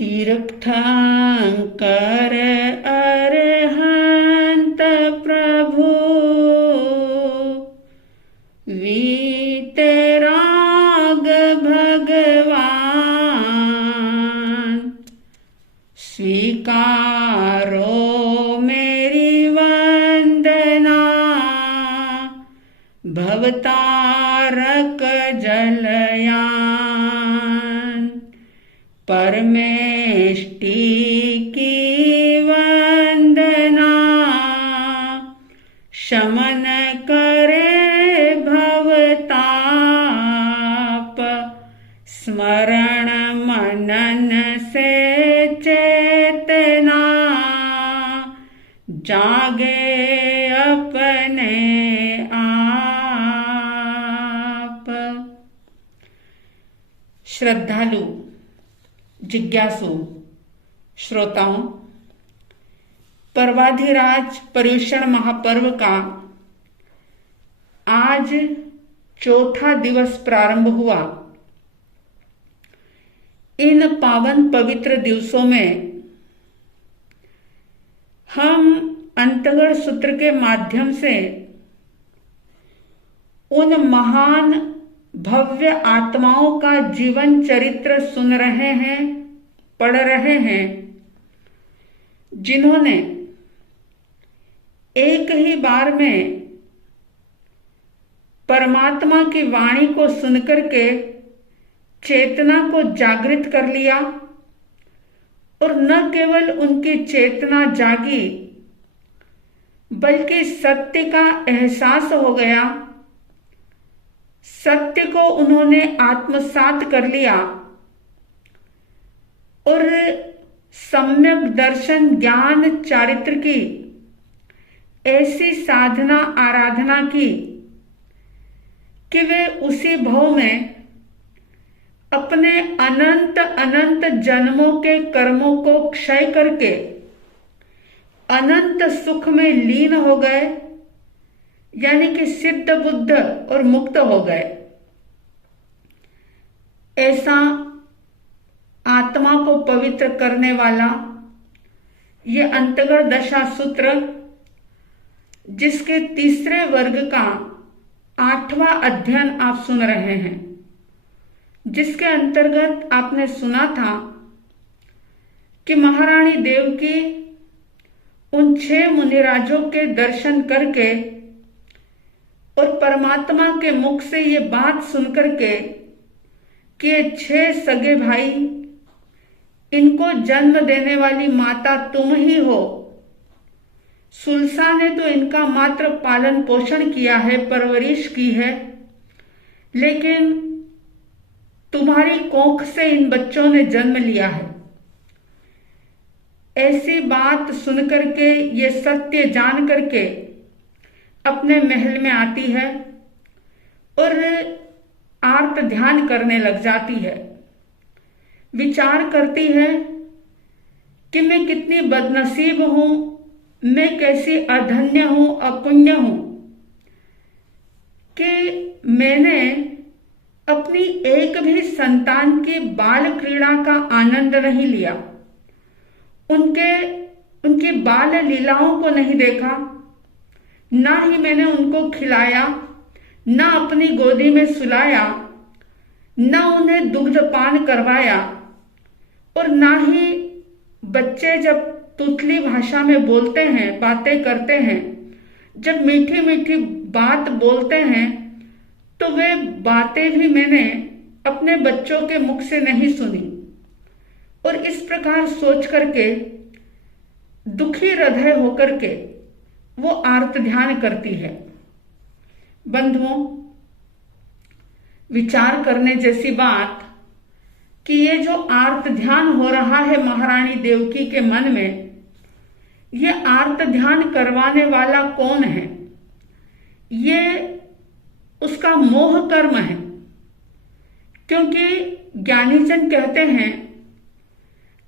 तीर्थंकर अरहंत प्रभु वीतराग भगवान। स्वीकारो मेरी वंदना भवतारक जलयान। परमेष्टि की वंदना शमन करे भवताप। स्मरण मनन से चेतना जागे अपने आप। श्रद्धालु जिज्ञासु श्रोताओं, पर्वाधिराज पर्युषण महापर्व का आज चौथा दिवस प्रारंभ हुआ। इन पावन पवित्र दिवसों में हम अंतगढ़ सूत्र के माध्यम से उन महान भव्य आत्माओं का जीवन चरित्र सुन रहे हैं, पढ़ रहे हैं, जिन्होंने एक ही बार में परमात्मा की वाणी को सुनकर के चेतना को जागृत कर लिया और न केवल उनकी चेतना जागी बल्कि सत्य का एहसास हो गया। सत्य को उन्होंने आत्मसात कर लिया और सम्यक दर्शन ज्ञान चारित्र की ऐसी साधना आराधना की कि वे उसी भव में अपने अनंत अनंत जन्मों के कर्मों को क्षय करके अनंत सुख में लीन हो गए, यानी कि सिद्ध बुद्ध और मुक्त हो गए। ऐसा आत्मा को पवित्र करने वाला ये अंतगढ़ दशा सूत्र, जिसके तीसरे वर्ग का 8वां अध्ययन आप सुन रहे हैं, जिसके अंतर्गत आपने सुना था कि महारानी देवकी उन 6 मुनिराजों के दर्शन करके और परमात्मा के मुख से ये बात सुनकर के कि ये 6 सगे भाई, इनको जन्म देने वाली माता तुम ही हो। सुलसा ने तो इनका मात्र पालन पोषण किया है, परवरिश की है, लेकिन तुम्हारी कोख से इन बच्चों ने जन्म लिया है। ऐसी बात सुनकर के, ये सत्य जान करके अपने महल में आती है और आर्त ध्यान करने लग जाती है। विचार करती है कि मैं कितनी बदनसीब हूं, मैं कैसी अधन्य हूं, अपुण्य हूं कि मैंने अपनी एक भी संतान की बाल क्रीड़ा का आनंद नहीं लिया, उनकी बाल लीलाओं को नहीं देखा, ना ही मैंने उनको खिलाया, ना अपनी गोदी में सुलाया, ना उन्हें दुग्धपान करवाया, और ना ही बच्चे जब तुतली भाषा में बोलते हैं, बातें करते हैं, जब मीठी मीठी बात बोलते हैं, तो वे बातें भी मैंने अपने बच्चों के मुख से नहीं सुनी। और इस प्रकार सोच करके दुखी हृदय होकर के वो आर्त ध्यान करती है। बंधुओं, विचार करने जैसी बात कि ये जो आर्त ध्यान हो रहा है महारानी देवकी के मन में, ये आर्त ध्यान करवाने वाला कौन है? ये उसका मोह कर्म है, क्योंकि ज्ञानीजन कहते हैं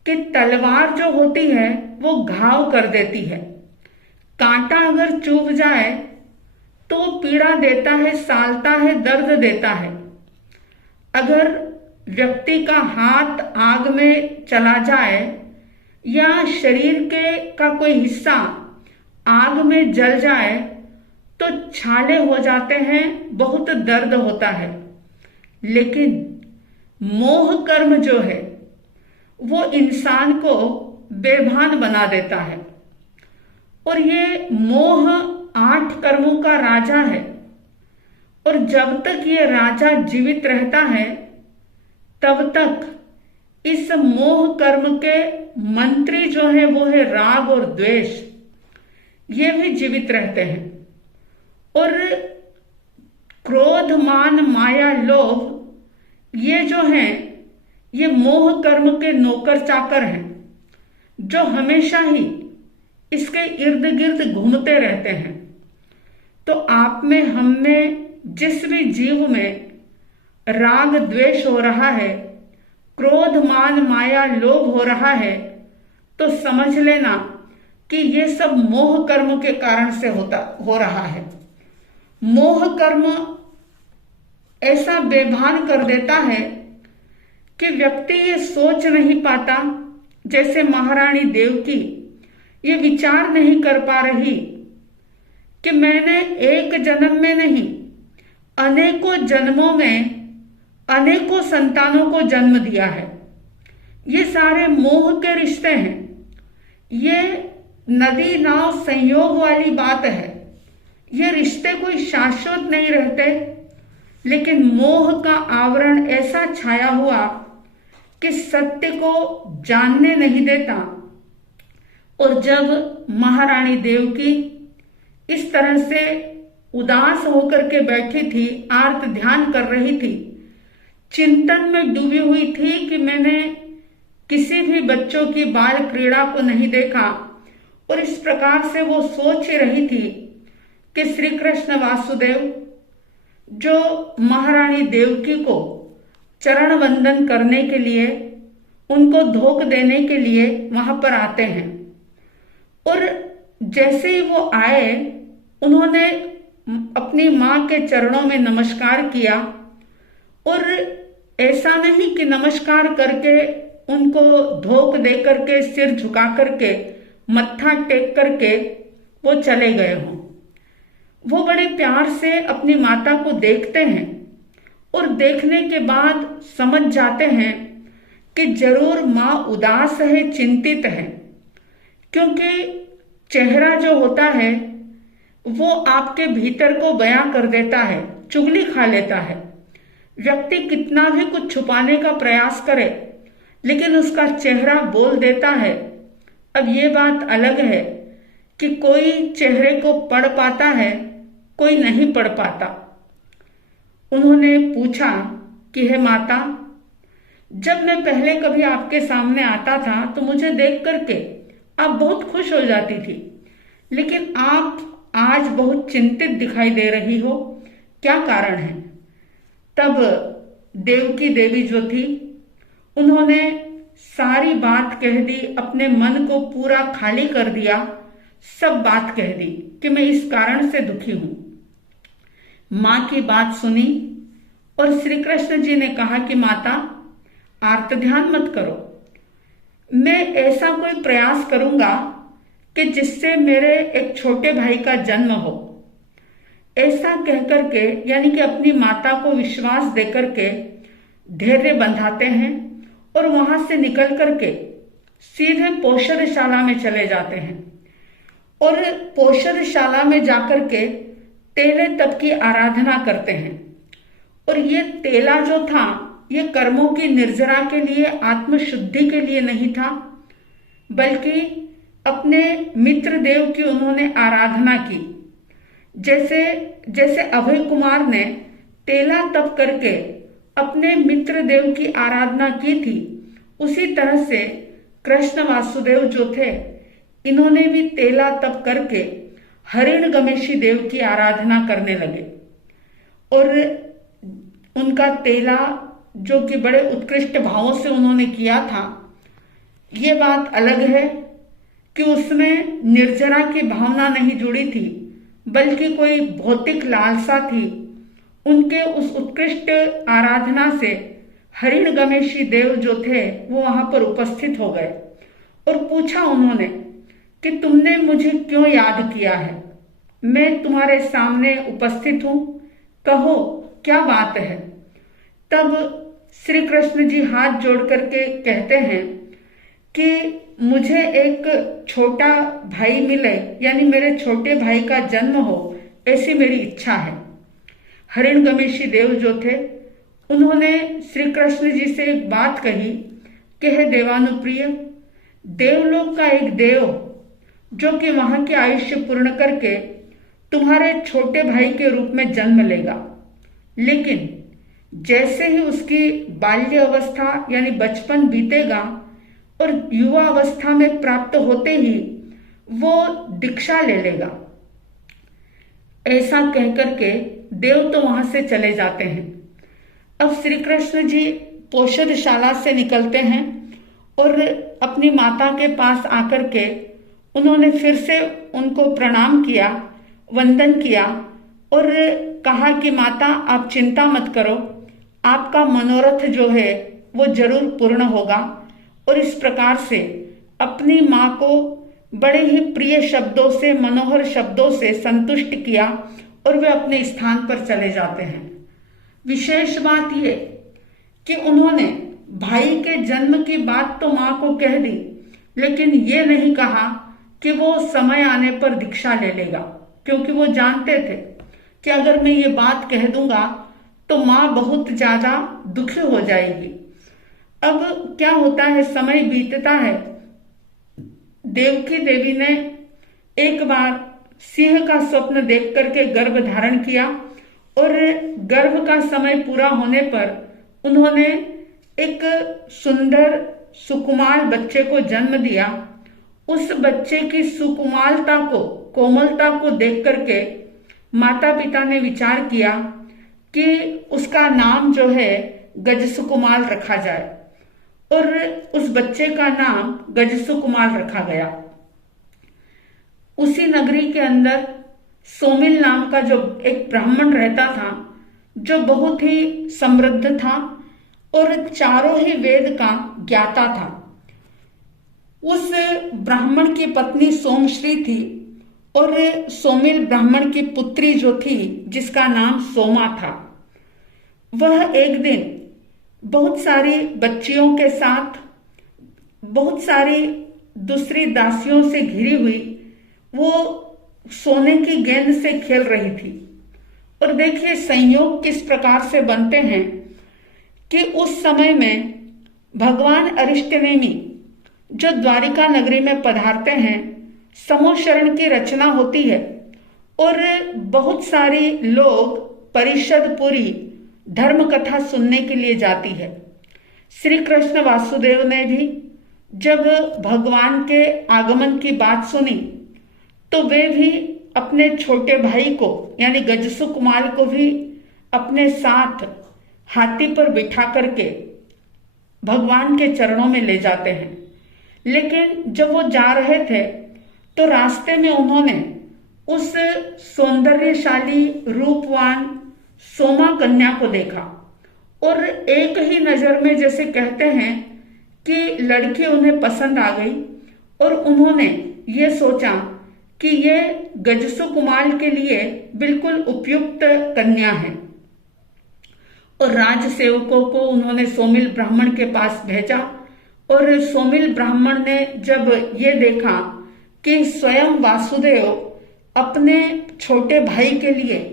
कि तलवार जो होती है वो घाव कर देती है, कांटा अगर चुभ जाए तो पीड़ा देता है, सालता है, दर्द देता है। अगर व्यक्ति का हाथ आग में चला जाए या शरीर के का कोई हिस्सा आग में जल जाए तो छाले हो जाते हैं, बहुत दर्द होता है। लेकिन मोह कर्म जो है वो इंसान को बेभान बना देता है। और ये मोह 8 कर्मों का राजा है। और जब तक ये राजा जीवित रहता है तब तक इस मोह कर्म के मंत्री जो है वो है राग और द्वेष, ये भी जीवित रहते हैं। और क्रोध, मान, माया, लोभ ये जो हैं ये मोह कर्म के नौकर चाकर हैं जो हमेशा ही इसके इर्द गिर्द घूमते रहते हैं। तो आप में, हम में, जिस भी जीव में राग द्वेष हो रहा है, क्रोध, मान, माया, लोभ हो रहा है, तो समझ लेना कि ये सब मोह कर्म के कारण से हो रहा है। मोह कर्म ऐसा बेभान कर देता है कि व्यक्ति ये सोच नहीं पाता, जैसे महारानी देवकी ये विचार नहीं कर पा रही कि मैंने एक जन्म में नहीं, अनेकों जन्मों में अनेकों संतानों को जन्म दिया है। ये सारे मोह के रिश्ते हैं। ये नदी नाव संयोग वाली बात है। ये रिश्ते कोई शाश्वत नहीं रहते, लेकिन मोह का आवरण ऐसा छाया हुआ कि सत्य को जानने नहीं देता। और जब महारानी देवकी इस तरह से उदास होकर के बैठी थी, आर्त ध्यान कर रही थी, चिंतन में डूबी हुई थी कि मैंने किसी भी बच्चों की बाल क्रीड़ा को नहीं देखा, और इस प्रकार से वो सोच ही रही थी कि श्री कृष्ण वासुदेव जो महारानी देवकी को चरण वंदन करने के लिए, उनको धोख देने के लिए वहां पर आते हैं। और जैसे ही वो आए, उन्होंने अपनी मां के चरणों में नमस्कार किया। और ऐसा नहीं कि नमस्कार करके उनको धोख दे करके, सिर झुका करके, मत्था टेक करके वो चले गए हों। वो बड़े प्यार से अपनी माता को देखते हैं और देखने के बाद समझ जाते हैं कि जरूर मां उदास है, चिंतित है। क्योंकि चेहरा जो होता है वो आपके भीतर को बयां कर देता है, चुगली खा लेता है। व्यक्ति कितना भी कुछ छुपाने का प्रयास करे, लेकिन उसका चेहरा बोल देता है। अब ये बात अलग है कि कोई चेहरे को पढ़ पाता है, कोई नहीं पढ़ पाता। उन्होंने पूछा कि हे माता, जब मैं पहले कभी आपके सामने आता था तो मुझे देख करके आप बहुत खुश हो जाती थी, लेकिन आप आज बहुत चिंतित दिखाई दे रही हो, क्या कारण है? तब देवकी देवी जो थी, उन्होंने सारी बात कह दी, अपने मन को पूरा खाली कर दिया, सब बात कह दी कि मैं इस कारण से दुखी हूं। मां की बात सुनी और श्री कृष्ण जी ने कहा कि माता, आर्त ध्यान मत करो, मैं ऐसा कोई प्रयास करूंगा कि जिससे मेरे एक छोटे भाई का जन्म हो। ऐसा कहकर के, यानी कि अपनी माता को विश्वास देकर के धैर्य बंधाते हैं और वहां से निकल करके सीधे पोषदशाला में चले जाते हैं। और पोषदशाला में जाकर के तेले तप की आराधना करते हैं। और ये तेला जो था, ये कर्मों की निर्जरा के लिए, आत्मशुद्धि के लिए नहीं था, बल्कि अपने मित्र देव की उन्होंने आराधना की। जैसे जैसे अभय कुमार ने तेला तप करके अपने मित्र देव की आराधना की थी, उसी तरह से कृष्ण वासुदेव जो थे, इन्होंने भी तेला तप करके हरिण गमेशी देव की आराधना करने लगे। और उनका तेला जो कि बड़े उत्कृष्ट भावों से उन्होंने किया था, ये बात अलग है कि उसमें निर्जरा की भावना नहीं जुड़ी थी, बल्कि कोई भौतिक लालसा थी। उनके उस उत्कृष्ट आराधना से हिरण्यगमेशी देव जो थे वो वहां पर उपस्थित हो गए और पूछा उन्होंने कि तुमने मुझे क्यों याद किया है, मैं तुम्हारे सामने उपस्थित हूं, कहो क्या बात है। तब श्री कृष्ण जी हाथ जोड़ करके कहते हैं कि मुझे एक छोटा भाई मिले, यानी मेरे छोटे भाई का जन्म हो, ऐसी मेरी इच्छा है। हिरण्यगमेशी देव जो थे उन्होंने श्री कृष्ण जी से एक बात कही कि हे देवानुप्रिय, देवलोक का एक देव जो कि वहां के आयुष्य पूर्ण करके तुम्हारे छोटे भाई के रूप में जन्म लेगा, लेकिन जैसे ही उसकी बाल्य अवस्था यानी बचपन बीतेगा और युवा अवस्था में प्राप्त होते ही वो दीक्षा ले लेगा। ऐसा कहकर के देव तो वहां से चले जाते हैं। अब श्री कृष्ण जी पोषदशाला से निकलते हैं और अपनी माता के पास आकर के उन्होंने फिर से उनको प्रणाम किया, वंदन किया और कहा कि माता आप चिंता मत करो, आपका मनोरथ जो है वो जरूर पूर्ण होगा। और इस प्रकार से अपनी माँ को बड़े ही प्रिय शब्दों से, मनोहर शब्दों से संतुष्ट किया और वे अपने स्थान पर चले जाते हैं। विशेष बात ये कि उन्होंने भाई के जन्म की बात तो माँ को कह दी, लेकिन ये नहीं कहा कि वो समय आने पर दीक्षा ले लेगा, क्योंकि वो जानते थे कि अगर मैं ये बात कह दूंगा तो माँ बहुत ज्यादा दुखी हो जाएगी। अब क्या होता है, समय बीतता है। देवकी देवी ने एक बार सिंह का स्वप्न देख करके गर्भ धारण किया और गर्भ का समय पूरा होने पर उन्होंने एक सुंदर सुकुमार बच्चे को जन्म दिया। उस बच्चे की सुकुमारता को, कोमलता को देख करके माता पिता ने विचार किया कि उसका नाम जो है गजसुकुमार रखा जाए और उस बच्चे का नाम गजसुकुमार रखा गया। उसी नगरी के अंदर सोमिल नाम का जो एक ब्राह्मण रहता था, जो बहुत ही समृद्ध था और चारों ही वेद का ज्ञाता था। उस ब्राह्मण की पत्नी सोमश्री थी और सोमिल ब्राह्मण की पुत्री जो थी जिसका नाम सोमा था, वह एक दिन बहुत सारी बच्चियों के साथ, बहुत सारी दूसरी दासियों से घिरी हुई वो सोने की गेंद से खेल रही थी। और देखिए संयोग किस प्रकार से बनते हैं कि उस समय में भगवान अरिष्टनेमि जो द्वारिका नगरी में पधारते हैं, समोशरण की रचना होती है और बहुत सारी लोग परिषद पूरी धर्म कथा सुनने के लिए जाती है। श्री कृष्ण वासुदेव ने भी जब भगवान के आगमन की बात सुनी तो वे भी अपने छोटे भाई को यानी गजसुकुमार को भी अपने साथ हाथी पर बिठा करके भगवान के चरणों में ले जाते हैं। लेकिन जब वो जा रहे थे तो रास्ते में उन्होंने उस सौंदर्यशाली रूपवान सोमा कन्या को देखा और एक ही नजर में, जैसे कहते हैं कि लड़की उन्हें पसंद आ गई और उन्होंने ये सोचा कि ये गजसुकुमार के लिए बिल्कुल उपयुक्त कन्या है। और राजसेवकों को उन्होंने सोमिल ब्राह्मण के पास भेजा और सोमिल ब्राह्मण ने जब ये देखा कि स्वयं वासुदेव अपने छोटे भाई के लिए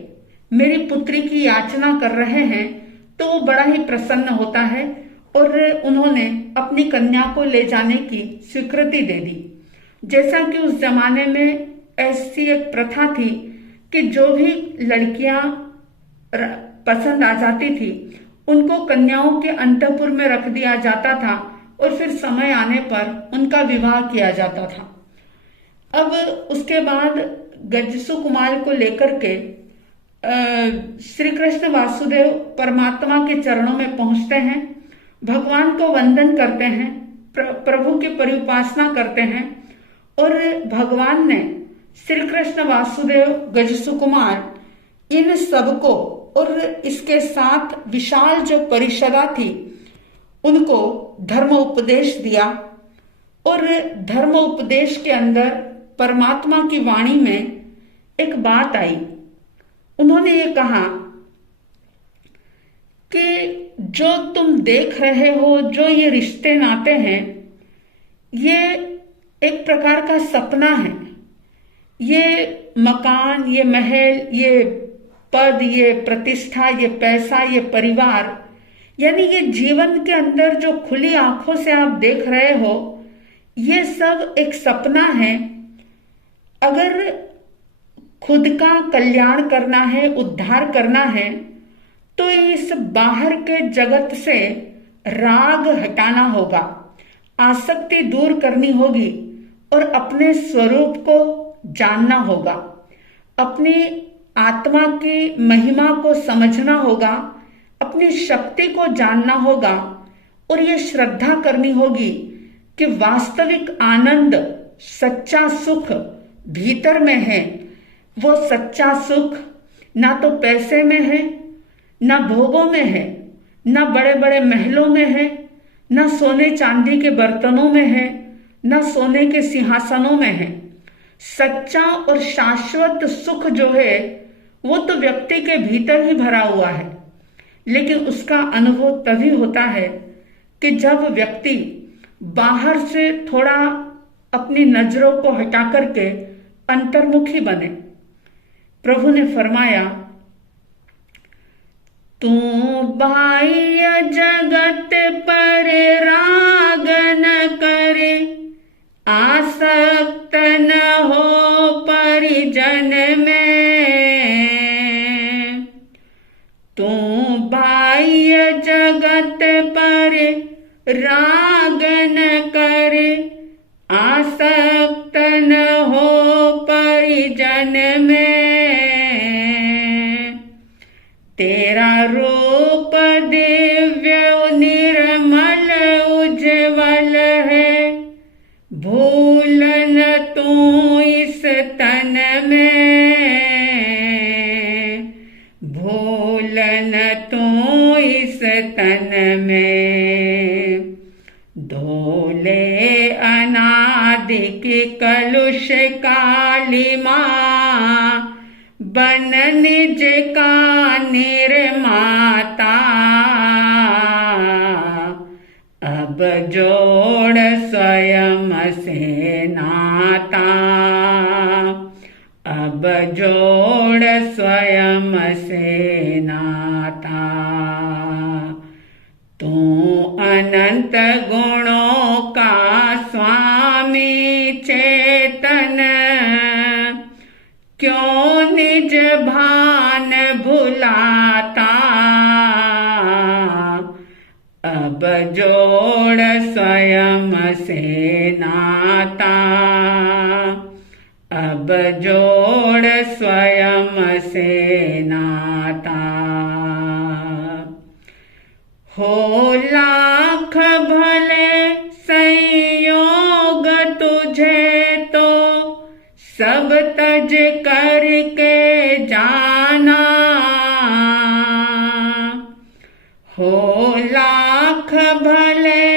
मेरी पुत्री की याचना कर रहे हैं तो वो बड़ा ही प्रसन्न होता है और उन्होंने अपनी कन्या को ले जाने की स्वीकृति दे दी। जैसा कि उस जमाने में ऐसी एक प्रथा थी कि जो भी लड़कियां पसंद आ जाती थी उनको कन्याओं के अंतःपुर में रख दिया जाता था और फिर समय आने पर उनका विवाह किया जाता था। अब उसके बाद गजसुकुमार को लेकर के श्री कृष्ण वासुदेव परमात्मा के चरणों में पहुंचते हैं, भगवान को वंदन करते हैं, प्रभु की परिउपासना करते हैं और भगवान ने श्री कृष्ण वासुदेव गजसुकुमार इन सबको और इसके साथ विशाल जो परिषदा थी उनको धर्म उपदेश दिया और धर्म उपदेश के अंदर परमात्मा की वाणी में एक बात आई। उन्होंने ये कहा कि जो तुम देख रहे हो, जो ये रिश्ते नाते हैं, ये एक प्रकार का सपना है। ये मकान, ये महल, ये पद, ये प्रतिष्ठा, ये पैसा, ये परिवार, यानी ये जीवन के अंदर जो खुली आंखों से आप देख रहे हो, ये सब एक सपना है। अगर खुद का कल्याण करना है, उद्धार करना है, तो इस बाहर के जगत से राग हटाना होगा, आसक्ति दूर करनी होगी और अपने स्वरूप को जानना होगा, अपनी आत्मा की महिमा को समझना होगा, अपनी शक्ति को जानना होगा और ये श्रद्धा करनी होगी कि वास्तविक आनंद, सच्चा सुख भीतर में है। वो सच्चा सुख ना तो पैसे में है, ना भोगों में है, ना बड़े बड़े महलों में है, ना सोने चांदी के बर्तनों में है, ना सोने के सिंहासनों में है। सच्चा और शाश्वत सुख जो है वो तो व्यक्ति के भीतर ही भरा हुआ है, लेकिन उसका अनुभव तभी होता है कि जब व्यक्ति बाहर से थोड़ा अपनी नजरों को हटा करके अंतर्मुखी बने। प्रभु ने फरमाया, तू बाह्य जगत पर राग न करे, आसक्त न हो परिजन में। तू बाह्य जगत पर राग न करे, आसक्त न हो परिजन में। तेरा रूप दिव्य निर्मल उज्जवल है, भूल न तू इस तन में, भूल न तू इस तन में। धोले अनादि की कलुष कालिमा, बन निज का निर्माता। अब जोड़ स्वयं से नाता, अब जोड़ स्वयं से नाता। तू अनंत गुणों का स्वामी चेतन, क्यों निज भान भुलाता। अब जोड़ स्वयं से नाता, अब जोड़ स्वयं से नाता। हो लाख भले संयोग तुझे तो, सब तज करके जाना। हो लाख भले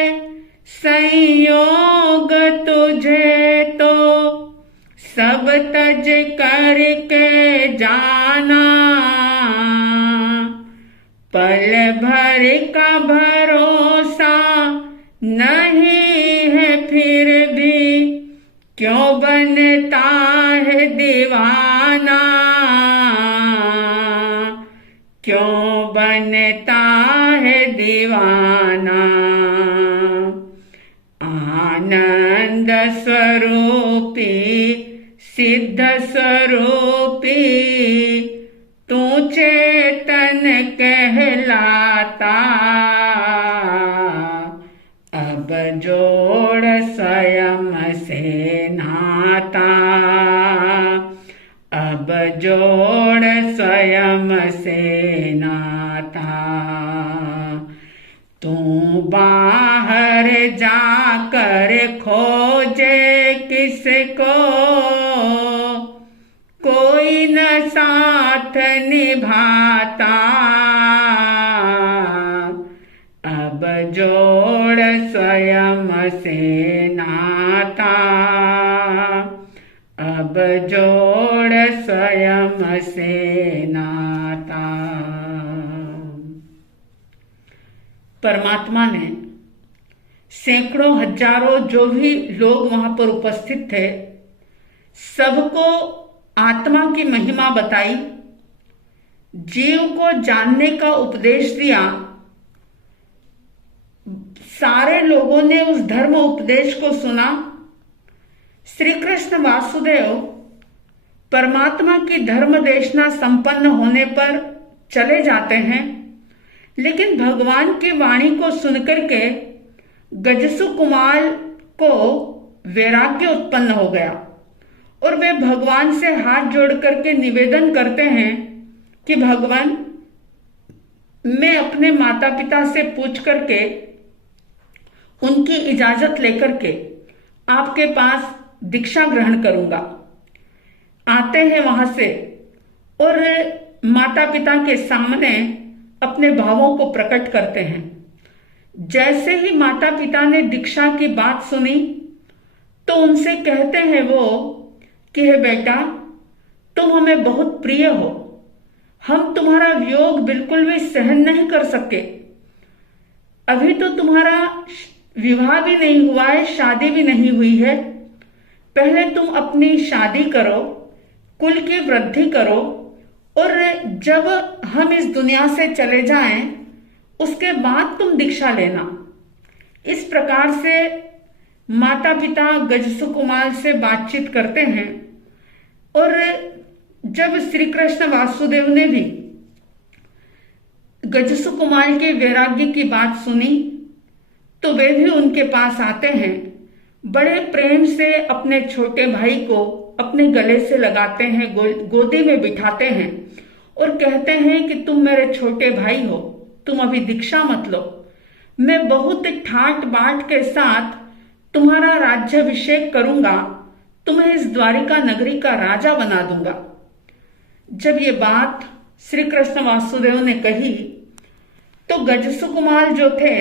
संयोग तुझे तो, सब तज करके जाना। पल भर का भरोसा नहीं है फिर भी, क्यों बनता है दीवाना। क्यों बनता है दीवाना। आनंद स्वरूपी सिद्ध स्वरूपी, तू चेतन कहलाता। अब जोड़ स्वयं से नाता, अब जोड़ स्वयं से नाता। तू बाहर जाकर खोजे किसको, कोई न साथ निभाता। अब जो से नाता, अब जोड़ स्वयं से नाता। परमात्मा ने सैकड़ों हजारों जो भी लोग वहां पर उपस्थित थे, सबको आत्मा की महिमा बताई, जीव को जानने का उपदेश दिया। सारे लोगों ने उस धर्म उपदेश को सुना। श्री कृष्ण वासुदेव परमात्मा की धर्म देशना संपन्न होने पर चले जाते हैं, लेकिन भगवान की वाणी को सुनकर के गजसु कुमार को वैराग्य उत्पन्न हो गया और वे भगवान से हाथ जोड़ करके निवेदन करते हैं कि भगवान, मैं अपने माता पिता से पूछ करके उनकी इजाजत लेकर के आपके पास दीक्षा ग्रहण करूंगा। आते हैं वहां से और माता पिता के सामने अपने भावों को प्रकट करते हैं। जैसे ही माता पिता ने दीक्षा की बात सुनी तो उनसे कहते हैं वो कि हे बेटा, तुम हमें बहुत प्रिय हो, हम तुम्हारा वियोग बिल्कुल भी सहन नहीं कर सके। अभी तो तुम्हारा विवाह भी नहीं हुआ है, शादी भी नहीं हुई है। पहले तुम अपनी शादी करो, कुल की वृद्धि करो, और जब हम इस दुनिया से चले जाएं उसके बाद तुम दीक्षा लेना। इस प्रकार से माता पिता गजसु कुमार से बातचीत करते हैं। और जब श्री कृष्ण वासुदेव ने भी गजसु कुमार के वैराग्य की बात सुनी तो वे भी उनके पास आते हैं। बड़े प्रेम से अपने छोटे भाई को अपने गले से लगाते हैं, गोदी में बिठाते हैं और कहते हैं कि तुम मेरे छोटे भाई हो, तुम अभी दीक्षा मत लो, मैं बहुत ठाट बाट के साथ तुम्हारा राज्याभिषेक करूंगा, तुम्हें इस द्वारिका नगरी का राजा बना दूंगा। जब ये बात श्री कृष्ण वासुदेव ने कही तो गजसु कुमार जो थे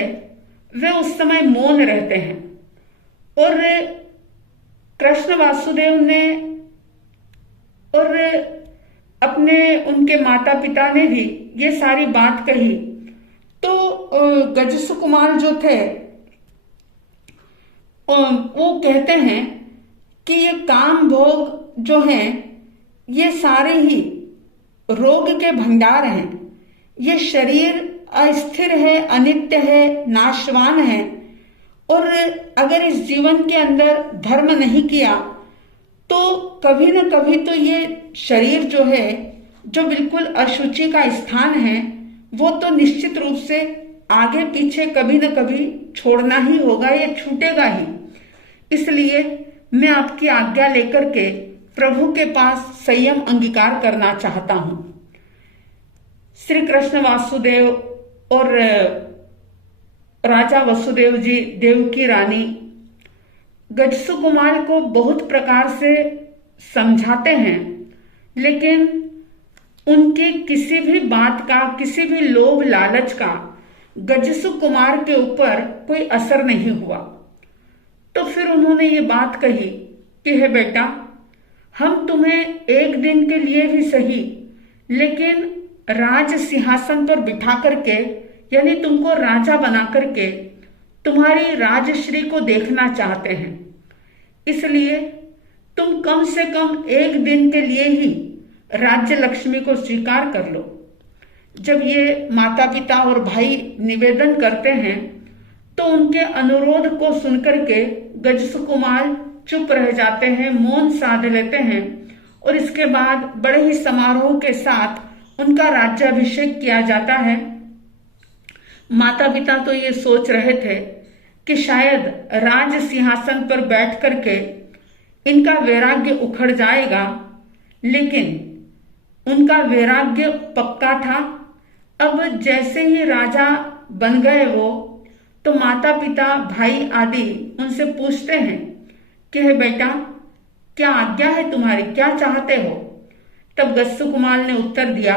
वे उस समय मौन रहते हैं और कृष्ण वासुदेव ने और अपने उनके माता पिता ने भी ये सारी बात कही तो गजसु कुमार जो थे वो कहते हैं कि ये काम भोग जो हैं ये सारे ही रोग के भंडार हैं। ये शरीर अस्थिर है, अनित्य है, नाशवान है और अगर इस जीवन के अंदर धर्म नहीं किया तो कभी न कभी तो ये शरीर जो है, जो बिल्कुल अशुचि का स्थान है, वो तो निश्चित रूप से आगे पीछे कभी न कभी छोड़ना ही होगा, ये छूटेगा ही। इसलिए मैं आपकी आज्ञा लेकर के प्रभु के पास संयम अंगीकार करना चाहता हूं। श्री कृष्ण वासुदेव और राजा वसुदेव जी, देवकी रानी गजसु कुमार को बहुत प्रकार से समझाते हैं, लेकिन उनकी किसी भी बात का, किसी भी लोभ लालच का गजसु कुमार के ऊपर कोई असर नहीं हुआ। तो फिर उन्होंने ये बात कही कि हे बेटा, हम तुम्हें एक दिन के लिए भी सही, लेकिन राज सिंहासन पर बिठा करके, यानी तुमको राजा बना करके तुम्हारी राजश्री को देखना चाहते हैं। इसलिए तुम कम से कम एक दिन के लिए ही राज्य लक्ष्मी को स्वीकार कर लो। जब ये माता पिता और भाई निवेदन करते हैं तो उनके अनुरोध को सुनकर के गजसु कुमार चुप रह जाते हैं, मौन साध लेते हैं और इसके बाद बड़े ही समारोह के साथ उनका राज्याभिषेक किया जाता है। माता पिता तो ये सोच रहे थे कि शायद राज सिंहासन पर बैठ करके इनका वैराग्य उखड़ जाएगा, लेकिन उनका वैराग्य पक्का था। अब जैसे ही राजा बन गए वो, तो माता पिता भाई आदि उनसे पूछते हैं कि हे बेटा, क्या आज्ञा है तुम्हारी, क्या चाहते हो? तब गजसु कुमार ने उत्तर दिया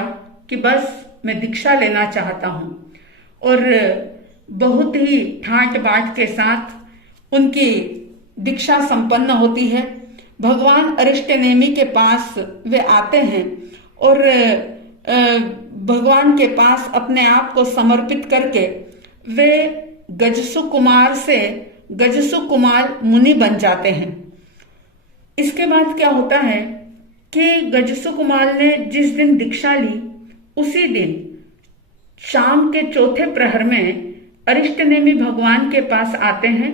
कि बस मैं दीक्षा लेना चाहता हूं। और बहुत ही ठाट बाट के साथ उनकी दीक्षा संपन्न होती है। भगवान अरिष्टनेमि के पास वे आते हैं और भगवान के पास अपने आप को समर्पित करके वे गजसु कुमार से गजसु कुमार मुनि बन जाते हैं। इसके बाद क्या होता है कि गजसु कुमार ने जिस दिन दीक्षा ली उसी दिन शाम के चौथे प्रहर में अरिष्टनेमि भगवान के पास आते हैं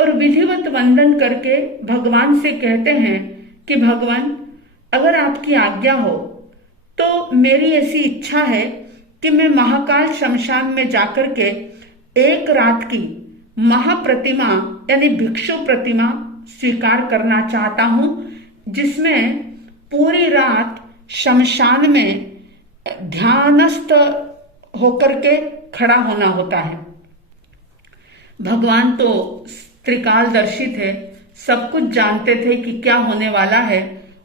और विधिवत वंदन करके भगवान से कहते हैं कि भगवान, अगर आपकी आज्ञा हो तो मेरी ऐसी इच्छा है कि मैं महाकाल शमशान में जाकर के एक रात की महाप्रतिमा यानी भिक्षु प्रतिमा स्वीकार करना चाहता हूं, जिसमें पूरी रात शमशान में ध्यानस्थ होकर के खड़ा होना होता है। भगवान तो त्रिकालदर्शी थे, सब कुछ जानते थे कि क्या होने वाला है।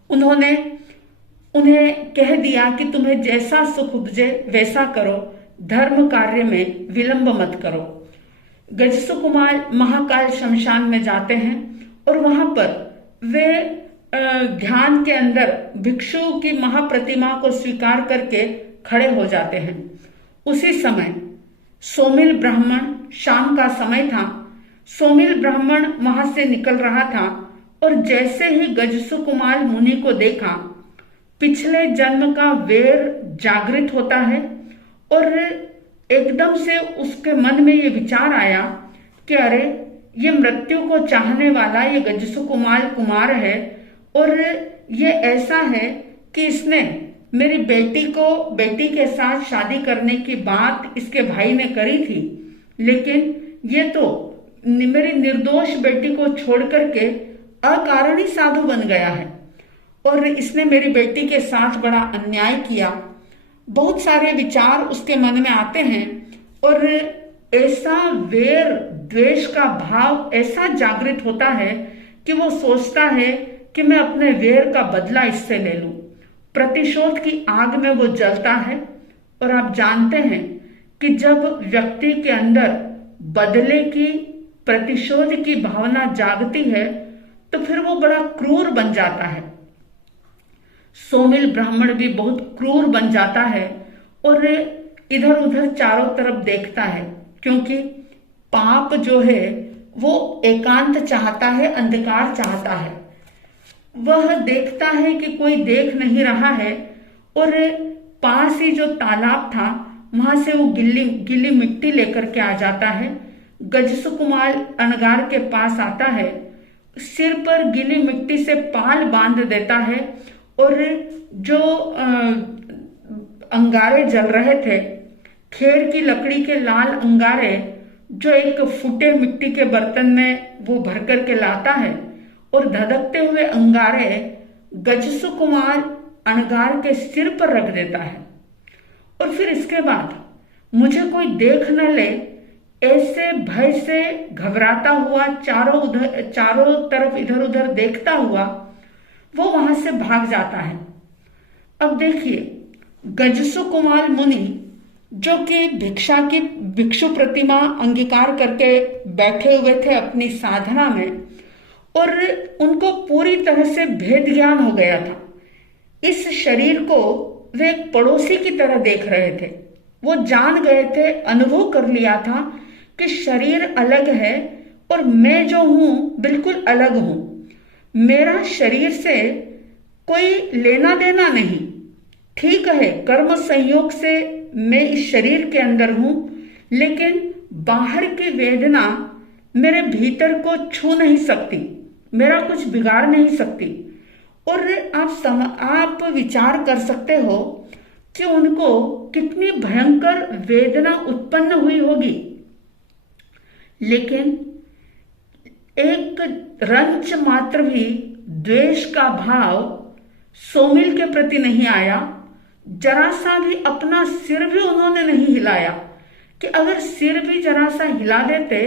उन्होंने उन्हें कह दिया कि तुम्हें जैसा सुख उपजे वैसा करो, धर्म कार्य में विलंब मत करो। गजसु कुमार महाकाल शमशान में जाते हैं और वहां पर वे ध्यान के अंदर भिक्षु की महाप्रतिमा को स्वीकार करके खड़े हो जाते हैं। उसी समय सोमिल ब्राह्मण, शाम का समय था, सोमिल ब्राह्मण वहां से निकल रहा था और जैसे ही गजसु कुमार मुनि को देखा, पिछले जन्म का वेर जागृत होता है और एकदम से उसके मन में ये विचार आया कि अरे, ये मृत्यु को चाहने वाला ये गजसु कुमार है और ये ऐसा है कि इसने मेरी बेटी के साथ शादी करने की बात इसके भाई ने करी थी, लेकिन ये तो मेरी निर्दोष बेटी को छोड़ करके अकारण ही साधु बन गया है और इसने मेरी बेटी के साथ बड़ा अन्याय किया। बहुत सारे विचार उसके मन में आते हैं और ऐसा वेर द्वेष का भाव ऐसा जागृत होता है कि वो सोचता है कि मैं अपने वेर का बदला इससे ले लूं। प्रतिशोध की आग में वो जलता है और आप जानते हैं कि जब व्यक्ति के अंदर बदले की, प्रतिशोध की भावना जागती है तो फिर वो बड़ा क्रूर बन जाता है। सोमिल ब्राह्मण भी बहुत क्रूर बन जाता है और इधर उधर चारों तरफ देखता है, क्योंकि पाप जो है वो एकांत चाहता है, अंधकार चाहता है। वह देखता है कि कोई देख नहीं रहा है और पास ही जो तालाब था वहां से वो गिल्ली मिट्टी लेकर के आ जाता है। गजसु कुमार अनगार के पास आता है, सिर पर गीली मिट्टी से पाल बांध देता है और जो अंगारे जल रहे थे, खेर की लकड़ी के लाल अंगारे जो एक फूटे मिट्टी के बर्तन में वो भर करके लाता है और धधकते हुए अंगारे गजसु कुमार अनगार के सिर पर रख देता है। और फिर इसके बाद मुझे कोई देख न ले ऐसे भय से घबराता हुआ चारों तरफ इधर उधर देखता हुआ वो वहां से भाग जाता है। अब देखिए, गजसु कुमार मुनि जो कि भिक्षु प्रतिमा अंगीकार करके बैठे हुए थे अपनी साधना में और उनको पूरी तरह से भेद ज्ञान हो गया था। इस शरीर को वे एक पड़ोसी की तरह देख रहे थे। वो जान गए थे, अनुभव कर लिया था कि शरीर अलग है और मैं जो हूं बिल्कुल अलग हूं। मेरा शरीर से कोई लेना देना नहीं। ठीक है, कर्म संयोग से मैं इस शरीर के अंदर हूं, लेकिन बाहर की वेदना मेरे भीतर को छू नहीं सकती, मेरा कुछ बिगाड़ नहीं सकती। और आप विचार कर सकते हो कि उनको कितनी भयंकर वेदना उत्पन्न हुई होगी, लेकिन एक रंच मात्र भी द्वेष का भाव सोमिल के प्रति नहीं आया। जरा सा भी अपना सिर भी उन्होंने नहीं हिलाया कि अगर सिर भी जरा सा हिला देते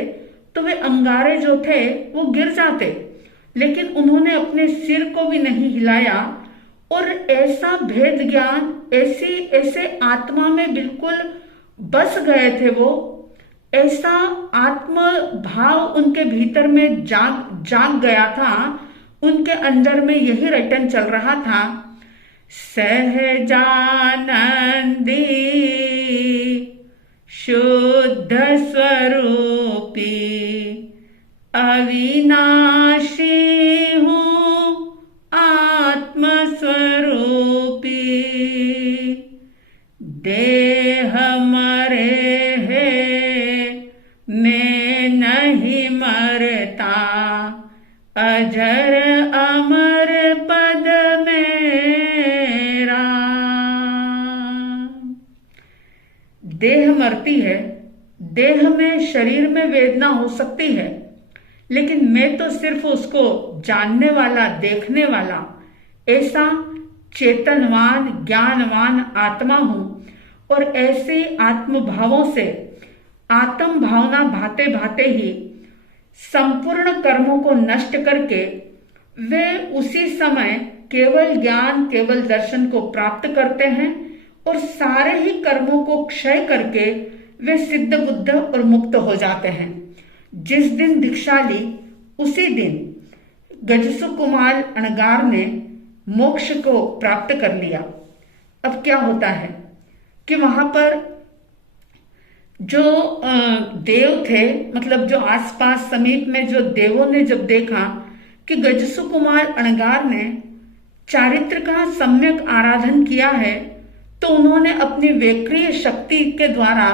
तो वे अंगारे जो थे वो गिर जाते, लेकिन उन्होंने अपने सिर को भी नहीं हिलाया। और ऐसा भेद ज्ञान, ऐसे आत्मा में बिल्कुल बस गए थे वो, ऐसा आत्म भाव उनके भीतर में जाग जाग गया था। उनके अंदर में यही रटन चल रहा था, सहजानंदी शुद्ध स्वरूपी अविनाशी हूँ आत्म स्वरूपी, देह मरे है मैं नहीं मरता, अजर अमर पद मेरा। देह मरती है, देह में शरीर में वेदना हो सकती है, लेकिन मैं तो सिर्फ उसको जानने वाला, देखने वाला, ऐसा चेतनवान ज्ञानवान आत्मा हूं। और ऐसे आत्म भावों से, आत्म भावना भाते भाते ही संपूर्ण कर्मों को नष्ट करके वे उसी समय केवल ज्ञान, केवल दर्शन को प्राप्त करते हैं और सारे ही कर्मों को क्षय करके वे सिद्ध बुद्ध और मुक्त हो जाते हैं। जिस दिन दीक्षा ली उसी दिन गजसु कुमार अणगार ने मोक्ष को प्राप्त कर लिया। अब क्या होता है कि वहां पर जो देव थे, मतलब जो आसपास समीप में जो देवों ने जब देखा कि गजसु कुमार अणगार ने चारित्र का सम्यक आराधन किया है, तो उन्होंने अपनी वैक्रिय शक्ति के द्वारा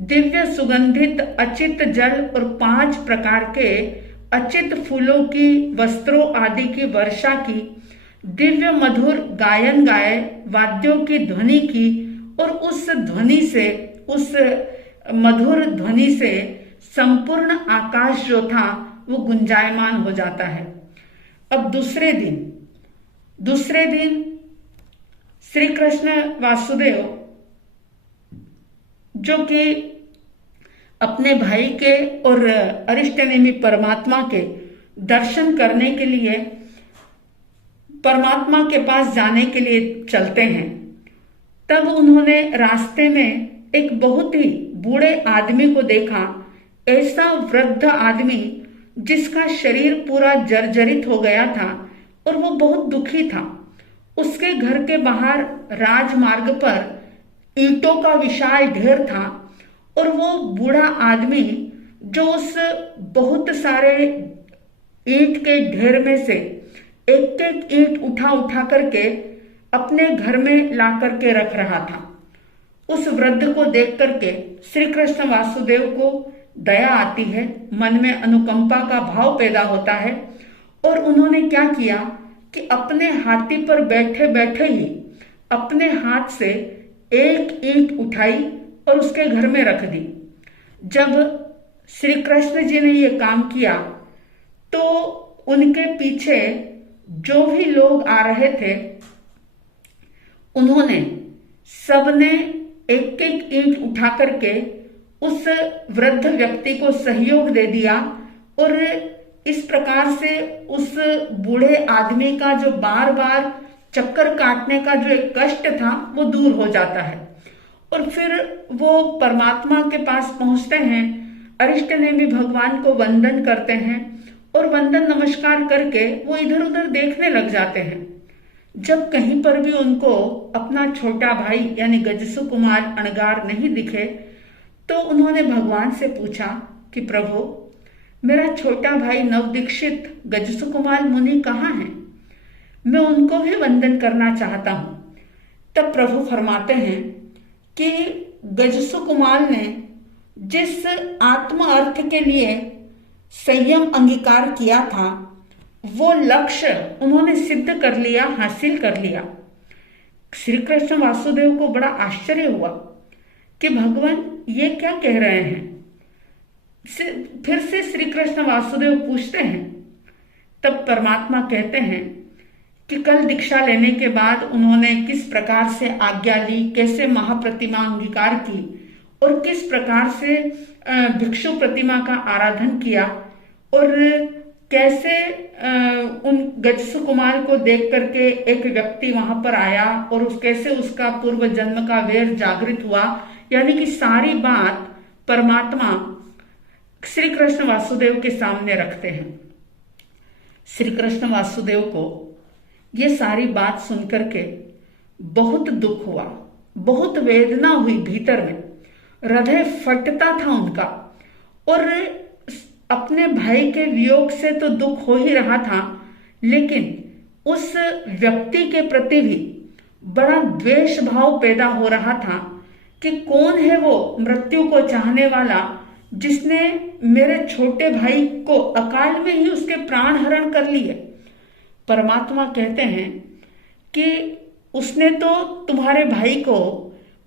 दिव्य सुगंधित अचित जल और 5 प्रकार के अचित फूलों की, वस्त्रों आदि की वर्षा की, दिव्य मधुर गायन गाए, वाद्यों की ध्वनि की, और उस ध्वनि से, उस मधुर ध्वनि से संपूर्ण आकाश जो था वो गुंजायमान हो जाता है। अब दूसरे दिन श्री कृष्ण वासुदेव जो कि अपने भाई के और अरिष्टनेमी परमात्मा के दर्शन करने के लिए परमात्मा के पास जाने के लिए चलते हैं, तब उन्होंने रास्ते में एक बहुत ही बूढ़े आदमी को देखा। ऐसा वृद्ध आदमी जिसका शरीर पूरा जर्जरित हो गया था और वो बहुत दुखी था। उसके घर के बाहर राजमार्ग पर ईंटों का विशाल ढेर था और वो बूढ़ा आदमी जो उस बहुत सारे ईंट के ढेर में से एक एक ईंट उठा उठा करके अपने घर में ला करके रख रहा था। उस वृद्ध को देख करके श्री कृष्ण वासुदेव को दया आती है, मन में अनुकंपा का भाव पैदा होता है और उन्होंने क्या किया कि अपने हाथी पर बैठे बैठे ही अपने हाथ से एक ईंट उठाई और उसके घर में रख दी। जब श्री कृष्ण जी ने ये काम किया तो उनके पीछे जो भी लोग आ रहे थे उन्होंने सबने एक एक ईंट उठा करके उस वृद्ध व्यक्ति को सहयोग दे दिया और इस प्रकार से उस बूढ़े आदमी का जो बार बार चक्कर काटने का जो एक कष्ट था वो दूर हो जाता है। और फिर वो परमात्मा के पास पहुंचते हैं, अरिष्टनेमी भगवान को वंदन करते हैं और वंदन नमस्कार करके वो इधर उधर देखने लग जाते हैं। जब कहीं पर भी उनको अपना छोटा भाई यानी गजसु कुमार अणगार नहीं दिखे तो उन्होंने भगवान से पूछा कि प्रभु, मेरा छोटा भाई नवदीक्षित गजसु कुमार मुनि कहाँ हैं? मैं उनको भी वंदन करना चाहता हूं। तब प्रभु फरमाते हैं कि गजसु कुमार ने जिस आत्म अर्थ के लिए संयम अंगीकार किया था वो लक्ष्य उन्होंने सिद्ध कर लिया, हासिल कर लिया। श्री कृष्ण वासुदेव को बड़ा आश्चर्य हुआ कि भगवान ये क्या कह रहे हैं। फिर से श्री कृष्ण वासुदेव पूछते हैं, तब परमात्मा कहते हैं कि कल दीक्षा लेने के बाद उन्होंने किस प्रकार से आज्ञा ली, कैसे महाप्रतिमा अंगीकार की और किस प्रकार से भिक्षु प्रतिमा का आराधन किया और कैसे उन गजसु कुमार को देख करके एक व्यक्ति वहां पर आया और कैसे उसका पूर्व जन्म का वैर जागृत हुआ। यानी कि सारी बात परमात्मा श्री कृष्ण वासुदेव के सामने रखते हैं। श्री कृष्ण वासुदेव को ये सारी बात सुनकर के बहुत दुख हुआ, बहुत वेदना हुई, भीतर में हृदय फटता था उनका। और अपने भाई के वियोग से तो दुख हो ही रहा था, लेकिन उस व्यक्ति के प्रति भी बड़ा द्वेष भाव पैदा हो रहा था कि कौन है वो मृत्यु को चाहने वाला जिसने मेरे छोटे भाई को अकाल में ही उसके प्राण हरण कर लिए। परमात्मा कहते हैं कि उसने तो तुम्हारे भाई को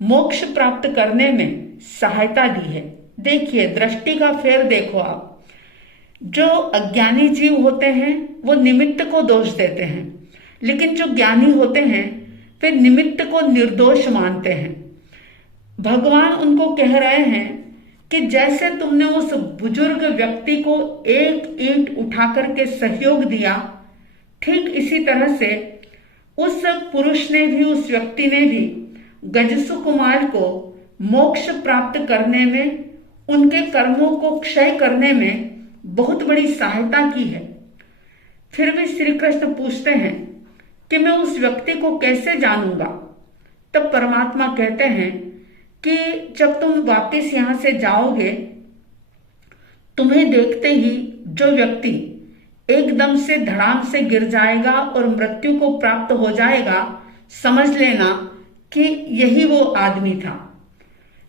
मोक्ष प्राप्त करने में सहायता दी है। देखिए, दृष्टि का फेर देखो आप। जो अज्ञानी जीव होते हैं वो निमित्त को दोष देते हैं, लेकिन जो ज्ञानी होते हैं वे निमित्त को निर्दोष मानते हैं। भगवान उनको कह रहे हैं कि जैसे तुमने उस बुजुर्ग व्यक्ति को एक ईंट उठा करके सहयोग दिया, ठीक इसी तरह से उस पुरुष ने भी, उस व्यक्ति ने भी गजसु कुमार को मोक्ष प्राप्त करने में, उनके कर्मों को क्षय करने में बहुत बड़ी सहायता की है। फिर भी श्री कृष्ण पूछते हैं कि मैं उस व्यक्ति को कैसे जानूंगा। तब परमात्मा कहते हैं कि जब तुम वापस यहां से जाओगे, तुम्हें देखते ही जो व्यक्ति एकदम से धड़ाम से गिर जाएगा और मृत्यु को प्राप्त हो जाएगा, समझ लेना कि यही वो आदमी था।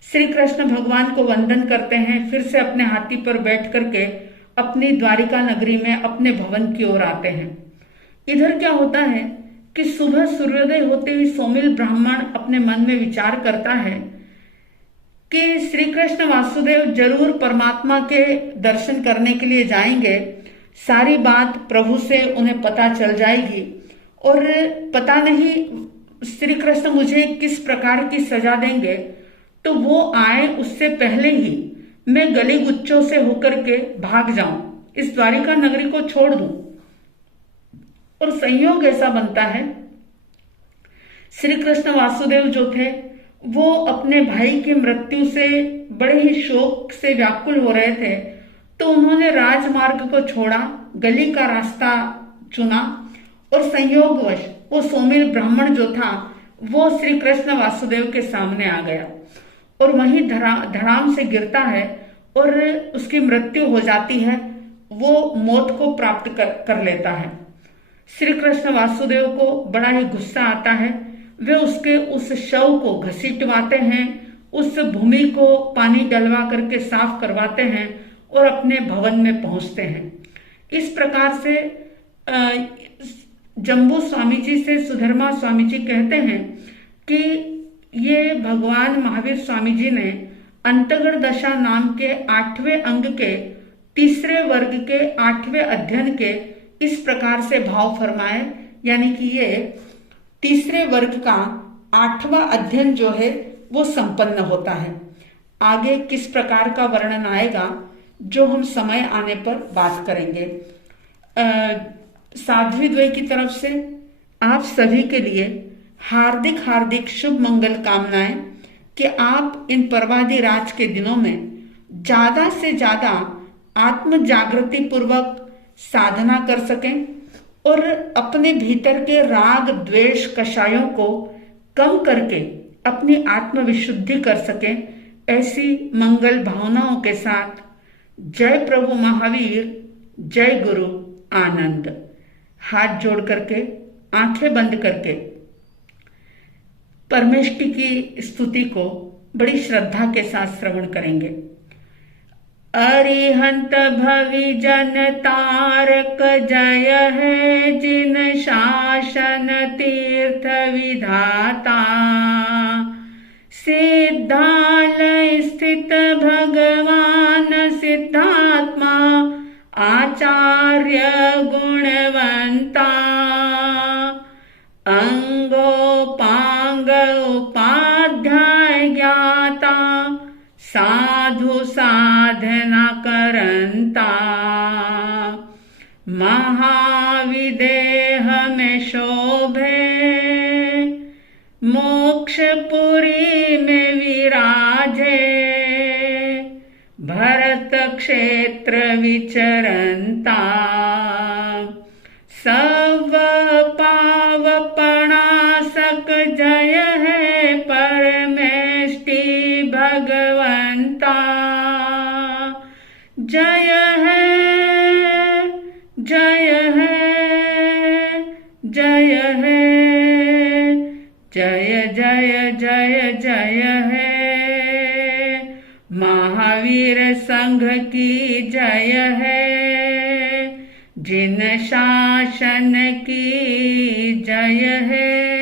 श्री कृष्ण भगवान को वंदन करते हैं, फिर से अपने हाथी पर बैठ करके अपनी द्वारिका नगरी में अपने भवन की ओर आते हैं। इधर क्या होता है कि सुबह सूर्योदय होते ही सोमिल ब्राह्मण अपने मन में विचार करता है कि श्री कृष्ण वासुदेव जरूर परमात्मा के दर्शन करने के लिए जाएंगे, सारी बात प्रभु से उन्हें पता चल जाएगी और पता नहीं श्री कृष्ण मुझे किस प्रकार की सजा देंगे, तो वो आए उससे पहले ही मैं गली गुच्चों से होकर के भाग जाऊं, इस द्वारिका नगरी को छोड़ दूं। और संयोग ऐसा बनता है, श्री कृष्ण वासुदेव जो थे वो अपने भाई की मृत्यु से बड़े ही शोक से व्याकुल हो रहे थे, तो उन्होंने राजमार्ग को छोड़ा, गली का रास्ता चुना और संयोगवश वो सोमिल ब्राह्मण जो था वो श्री कृष्ण वासुदेव के सामने आ गया और वहीं धड़ाम से गिरता है और उसकी मृत्यु हो जाती है। वो मौत को प्राप्त कर लेता है। श्री कृष्ण वासुदेव को बड़ा ही गुस्सा आता है। वे उसके उस शव को घसीटवाते हैं, उस भूमि को पानी डलवा करके साफ करवाते हैं और अपने भवन में पहुंचते हैं। इस प्रकार से जम्बू स्वामी जी से सुधर्मा स्वामी जी कहते हैं कि ये भगवान महावीर स्वामी जी ने अंतगढ़ दशा नाम के 8वें अंग के 3रे वर्ग के 8वें अध्ययन के इस प्रकार से भाव फरमाए, यानी कि ये 3रे वर्ग का 8वां अध्ययन जो है वो संपन्न होता है। आगे किस प्रकार का वर्णन आएगा जो हम समय आने पर बात करेंगे। साध्वी द्वय की तरफ से आप सभी के लिए हार्दिक हार्दिक शुभ मंगल कामनाएं कि आप इन पर्वादि राज के दिनों में ज्यादा से ज्यादा आत्म जागृति पूर्वक साधना कर सकें और अपने भीतर के राग द्वेष कषायों को कम करके अपनी आत्म विशुद्धि कर सकें। ऐसी मंगल भावनाओं के साथ जय प्रभु महावीर, जय गुरु आनंद। हाथ जोड़ करके आंखें बंद करके परमेष्टि की स्तुति को बड़ी श्रद्धा के साथ श्रवण करेंगे। अरिहंत भवि जन तारक जय है, जिन शासन तीर्थ विधाता, सिद्धालय स्थित भगवान सिद्धात्मा, आचार्य गुणवंता, अंगोपांग उपाध्याय ज्ञाता, साधु साधना करंता, महाविदेह में शोभे, मोक्षपुरी में विराजे, क्षेत्र विचरन्ता सब पावपणासक जय है परमेष्टि भगवंता। जय है जय है जय है जय जय जय जय है। महावीर संघ की जय है, जिन शासन की जय है।